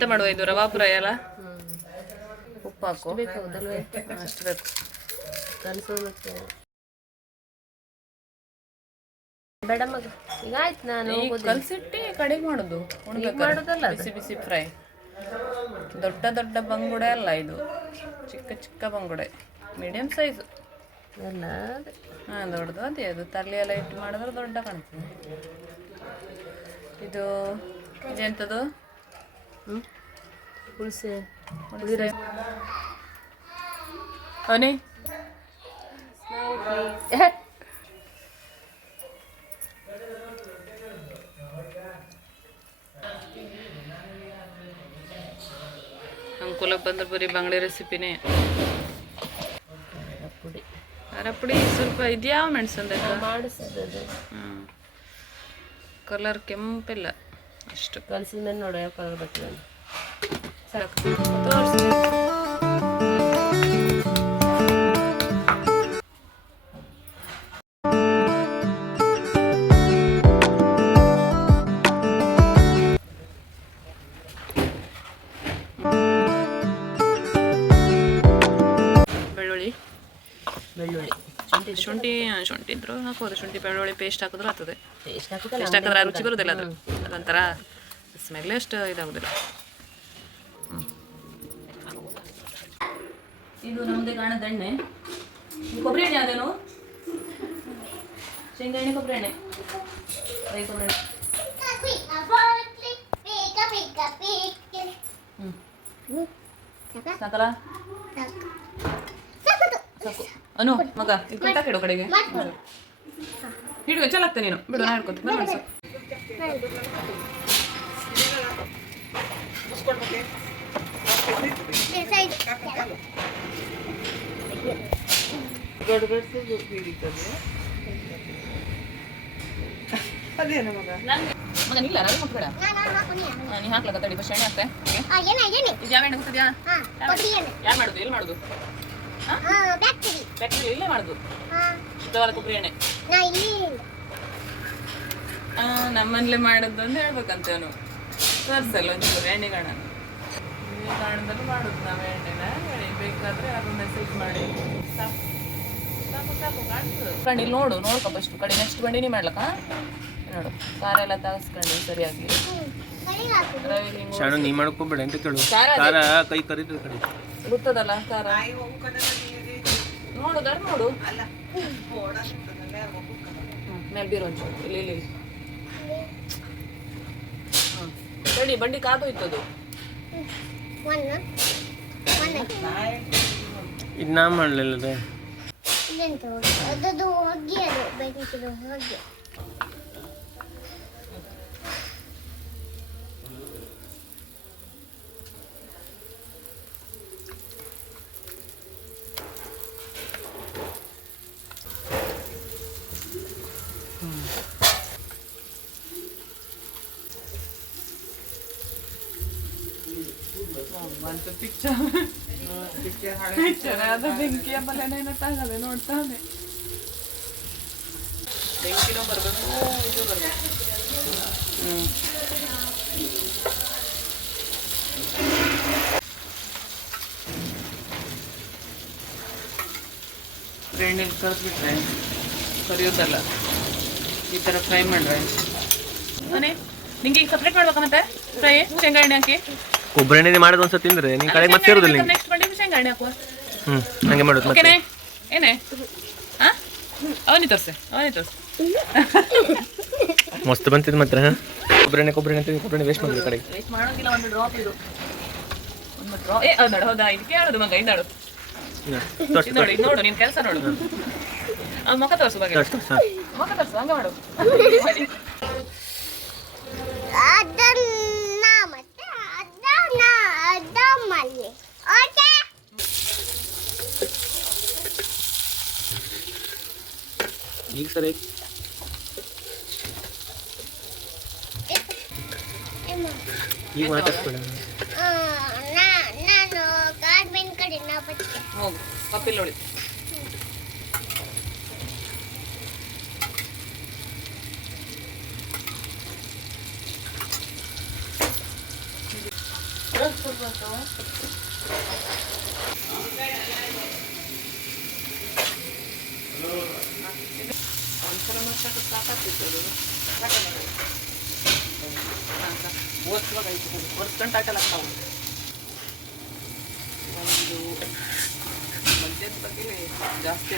ಎಂತ ಮಾಡುವ ಇದು? ರವಾಪುರ ಎಲ್ಲ ಅಲ್ಲ ಉಪ್ಪು ಹಾಕು ಅಷ್ಟು ಬೇಕು. ಬೇಡ ಮಗ ಈಗ ಆಯ್ತು ನಾನು ಕಲ್ಸಿಟ್ಟು ಕಡೆಗೆ ಮಾಡೋದು. ಮಾಡುದಲ್ಲ. ಬಿಸಿ ಬಿಸಿ ಫ್ರೈ. ದೊಡ್ಡ ದೊಡ್ಡ ಬಂಗುಡೆ ಅಲ್ಲ ಇದು. ಚಿಕ್ಕ ಚಿಕ್ಕ ಬಂಗುಡೆ. ಮೀಡಿಯಂ ಸೈಜು ಎಲ್ಲ. ಹಾಂ ದೊಡ್ಡದು ಅದೇ. ಅದು ತಲೆ ಎಲ್ಲ ಇಟ್ಟು ಮಾಡಿದ್ರೆ ದೊಡ್ಡ ಕಾಣ್ತದೆ. ಇದು ಇದೆಂಥದ್ದು ಹ್ಞೂ ಹುಣಸೆ. ಅವನೇ? ಬಂದ್ರೆ ಬರೀ ಬಂಗಡೆ ರೆಸಿಪಿನೇ ಪುಡಿ. ಖಾರ ಪುಡಿ ಸ್ವಲ್ಪ ಇದ್ಯಾವ ಮೆಣಸಂದ ಮಾಡಿಸಿದ್ದು ಹ್ಞೂ ಕಲರ್ ಕೆಂಪಿಲ್ಲ. ಅಷ್ಟು ಕಲಿಸಿದ ಮೇಲೆ ನೋಡು ಯಾವ ಕಲರ್ ಸಾಕು. ತೋರಿಸಿ. ಬೆಳ್ಳುಳ್ಳಿ ಶುಂಠಿ ಶುಂಠಿ ಇದ್ರು ಹಾಕೋದು ಶುಂಠಿ ಬೆಳ್ಳುಳ್ಳಿ ಪೇಸ್ಟ್ ಹಾಕಿದ್ರು ಆಗ್ತದೆ. ಪೇಸ್ಟ್ ಹಾಕಿದ್ರೆ ರುಚಿ ಬರೋದಿಲ್ಲ ಅದು. ಅದೊಂಥರ ಸ್ಮೆಲ್ ಅಷ್ಟು ಇದಾಗೋದಿಲ್ಲ. ಇದು ನಮ್ಮದೇ ಕಾಣದ ಎಣ್ಣೆ. ಕೊಬ್ಬರಿ ಎಣ್ಣೆ ಅದೇನು ಶೇಂಗಾ ಎಣ್ಣೆ ಕೊಬ್ಬರಿ ಎಣ್ಣೆ. ಫ್ರೈ ಕೊಬ್ಬರಿ ಎಣ್ಣೆ. ಸಾಕಲ್ಲ? ಸಾಕು. ಅನು ಮಗ ಇಲ್ಲಿ ಕಟ್ಟಾಕ ಇಡು ಕಡೆಗೆ. ಹಿಡಿದು ಚೆನ್ನಾಗ್ತದೆ ನೀನು. ಬಿಡು ನಾ ಹಿಡ್ಕೊತೀನಿ. ಬಾ ಅದೇನು ಮಗ? ನಿಲ್ಲ ರವೆ ಮುಟ್ಬೇಡ. ನೀ ಹಾಕ್ಲಕ್ಕ ತಡಿ ಫಸ್ಟ್ ಎಣ್ಣೆ ಹಾಕ್ತೆ ಇದು ಯಾವ ಎಣ್ಣೆ ಗೊತ್ತಿದ್ಯಾ? ಯಾರು ಮಾಡುದು ಎಲ್ಲಿ ಮಾಡುದು? ಫ್ಯಾಕ್ಟ್ರಿ ಇಲ್ಲೇ ಮಾಡುದು ಶುದ್ಧವಾದ ಕೊಬ್ಬರಿ ಎಣ್ಣೆ. ಆ, ನಮ್ಮಲ್ಲೇ ಮಾಡೋದು ಅಂತ ಹೇಳ್ಬೇಕಂತ ಅವನು. ತೋರಿಸಲ್ಲ ಒಂಚೂರು ಎಣ್ಣೆಗಳನ್ನು. ಕಾಣದಲ್ಲಿ ಮಾಡೋದು ನಾವು ಎಣ್ಣೆನ. ಹೇಳಿ ಬೇಕಾದ್ರೆ ಯಾರು ಮೆಸೇಜ್ ಮಾಡಿ. ಕಣ್ಣಿ ನೋಡು ನೋಡ್ಕೊ ಫಸ್ಟ್ ಕಡೆ ನೆಕ್ಸ್ಟ್ ಬಂಡಿನಿ ಮಾಡ್ಲಕ್ಕ? ನೋಡು. ಖಾರ ಎಲ್ಲ ತಾಗಿಸ್ಕೊಂಡು ಸರಿಯಾಗಿ. ಶಾಣು ನೀ ಮಾಡ್ಕೋಬೇಡ ಅಂತ ಕೇಳು. ಖಾರ ಖಾರ ಕೈ ಕರೀತದ ಕಡೆ. ಗೊತ್ತದಲ್ಲ ಖಾರ? ನೋಡು. ದರ್ ನೋಡು ಮೇಲ್ ಬೀರು ಇಲ್ಲಿ ಇಲ್ಲಿ ಇಲ್ಲಿ. ಹ್ಮ್. ಬಂಡಿ ಕಾದೋಯ್ತು ಅದು ಇದು ನಾ ಮಾಡಲಿಲ್ಲ ಅದು ಹೋಗಿ? ಅದು ಬೇಕಿತ್ತು ಒಂದು ಪಿಕ್ಚರ್ ಪಿಕ್ಚರ್ ಅದು ಬೆಂಕಿಯ ಬಲೆನೇನ ತಾಗದೆ ನೋಡ್ತಾನೆ ಬೆಂಕಿನೂ ಬರ್ಬೇಕು. ಇದು ಬರ್ಬೇಕು. ಎಣ್ಣೆಲಿ ಕರೆದ್ಬಿಟ್ರೆ ಕರಿಯೋದಲ್ಲ ಈ ಥರ ಫ್ರೈ ಮಾಡ್ರೆ. ಮನೆ ನಿಂಗೆ ಈಗ ಸಪ್ರೇಟ್ ಮಾಡ್ಬೇಕಾ ಮತ್ತೆ? ಫ್ರೈ ಶೇಂಗಾ ಎಣ್ಣೆ ಹಾಕಿ? ಕೊಬ್ಬರಿ ಎಣ್ಣೆ ಮಾಡೋದು ಒಂದ್ಸತಿ ತಿಂದ್ರೆ ನಿನ್ ಕಡೆ ಮತ್ತೆ ಇರೋದಿಲ್ಲ ನಿಂಗೆ. ನೆಕ್ಸ್ಟ್ ಬಂಡಿ ಶೇಂಗಾ ಎಣ್ಣೆ ಹಾಕುವ. ಹ್ಮ್ ಹಂಗೆ ಮಾಡೋದು ಮತ್ತೆ. ಏನೇ? ಹಾ ಅವನಿ ತೋರ್ಸೆ ಅವನಿ ತೋರ್ಸೆ. ಮಸ್ತ್ ಬಂತಿದ್ ಮಾತ್ರ ಹಾ? ಕೊಬ್ಬರಿ ಎಣ್ಣೆ ಕೊಬ್ಬರಿ ಎಣ್ಣೆ ಕೊಬ್ಬರಿ ವೇಸ್ಟ್ ಮಾಡಿದ್ರು ಕಡೆಗೆ. ವೇಸ್ಟ್ ಮಾಡೋಂಗಿಲ್ಲ ಒಂದು ಡ್ರಾಪ್ ಇದು. ಒಂದು ಡ್ರಾಪ್ ಏ ಅದು ನೋಡು ಹೌದಾ? ಮಗ? ಇದು ನೋಡು. ನೋಡು ನಿನ್ ಕೆಲಸ ನೋಡು. ಆ ಮುಖ ತೋರ್ಸು ಬಗ್ಗೆ. ಮುಖ ತೋರ್ಸು ಹಂಗ ಮಾಡು. ಅದನ್ನ ಮತ್ತೆ ಅದನ್ನ ಅದ ಮಲ್ಲಿ ಓಕೆ ಈಗ ಸರಿ ಈಗ ಮಾತಾಡ್ಬೇಡ ನಾನು ಗಾರ್ಮೆಂಟ್ ಕಡೆ ನಾ ಬರ್ತೆ ಹೋಗು ಕಪ್ಪಿಲ್ಲೊಳಿ ಉಂಟು ಒಂದ್ಸಲ ಮತ್ತೆ ಸಾಕಾಗ್ತಿತ್ತು ಅದು ಒರ್ಸ್ಕೊಂಡು ಹಾಕಲ್ಲ ನಾವು ಒಂದು ಮಧ್ಯದ ಬಗ್ಗೆ ಜಾಸ್ತಿ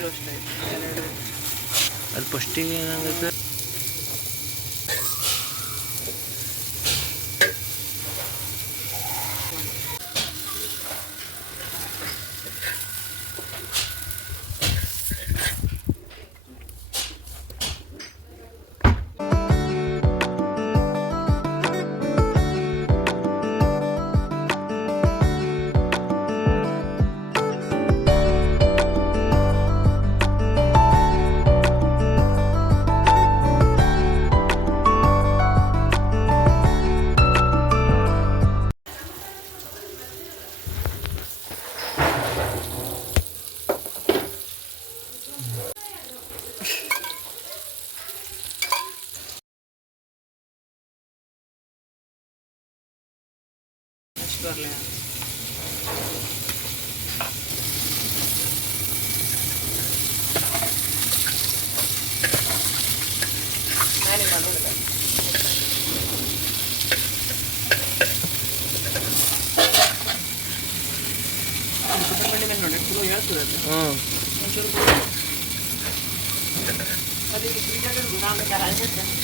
ರೋಸ್ಟ್ ಆಯ್ತು ಎರಡು ಅದು ಫಸ್ಟಿಗೆ ಏನಾಗುತ್ತೆ ಅಷ್ಟು ಬರಲಿ ನಾನೇ ಮಾಡೋದಿಲ್ಲ ಕುಟುಂಬದಲ್ಲಿ ಮೇಲೆ ನೋಡಿ ಚಲೋ ಹೇಳ್ತದೆ ಅದು ಹ್ಞೂ ಒಂಚೂರು ಅದಕ್ಕೆ ಸ್ವೀಟಾಗಿ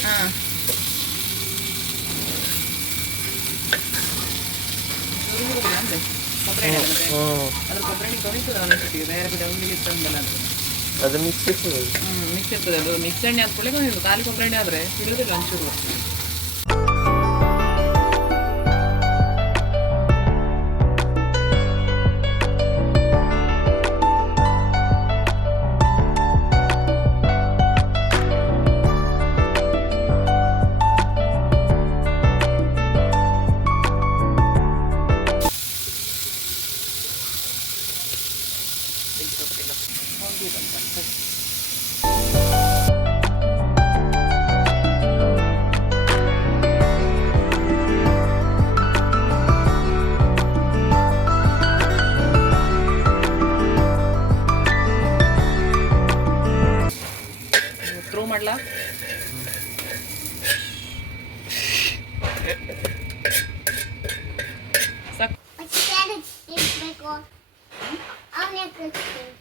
ಹಾಂ ಅಂದ್ರೆ ಕೊಬ್ಬರಿ ಎಣ್ಣೆ ತೊಳಿತದೆ ಬೇರೆ ಬೇರೆ ಅದು ಮಿಕ್ಸ್ ಇರ್ತದೆ. ಮಿಕ್ಸ್ ಅದು ಮಿಕ್ಸ್ ಎಣ್ಣೆ ಬಂದಿದ್ದು ಖಾಲಿ ಕೊಬ್ಬರಿ ಆದ್ರೆ ಆದರೆ ಒಂಚೂರು. ಥ್ರೋ ಮಾಡ್ಲಾ ಸಾಕು ಮತ್ತೆ ಕ್ಯಾರೆಟ್ ಇಟ್ಬೇಕು ಅವನೇ ಕಳಿಸ್ಬೇಕು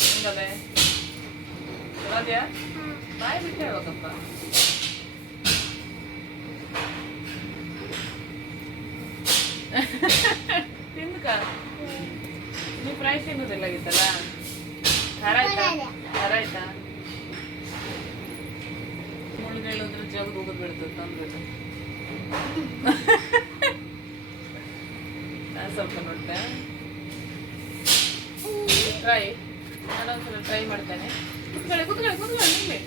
ಹೆಂಗದೆ ಚಲೋದ್ಯಾ ಬಾಯ್ ಬಿಟ್ಟು ಹೇಳ್ಬೇಕಪ್ಪ ತಿಂದ್ಕ ನೀವು ಫ್ರೈ ತಿನ್ನೋದಿಲ್ಲ ಆಗಿತ್ತಲ್ಲ ಖಾರ ಆಯ್ತಾ? ಖಾರ ಆಯ್ತಾ? ಮುಳುಗೇಳಿದ್ರೆ ಜಗದ್ ಹೋಗೋದು ಬೀಳ್ತದೆ ತಂದ್ಬಿಟ್ಟು ನಾನು ಸ್ವಲ್ಪ ನೋಡ್ತೆ. ಟ್ರೈ ನಾನೊಂದ್ಸಲ ಟ್ರೈ ಮಾಡ್ತೇನೆ. ಕುತ್ಕೊಳ್ಳಿ ಕುತ್ಕೊಳ್ಳಿ ಕುತ್ಕೊಳ್ಳಿ ನಿಲ್ಲಿ.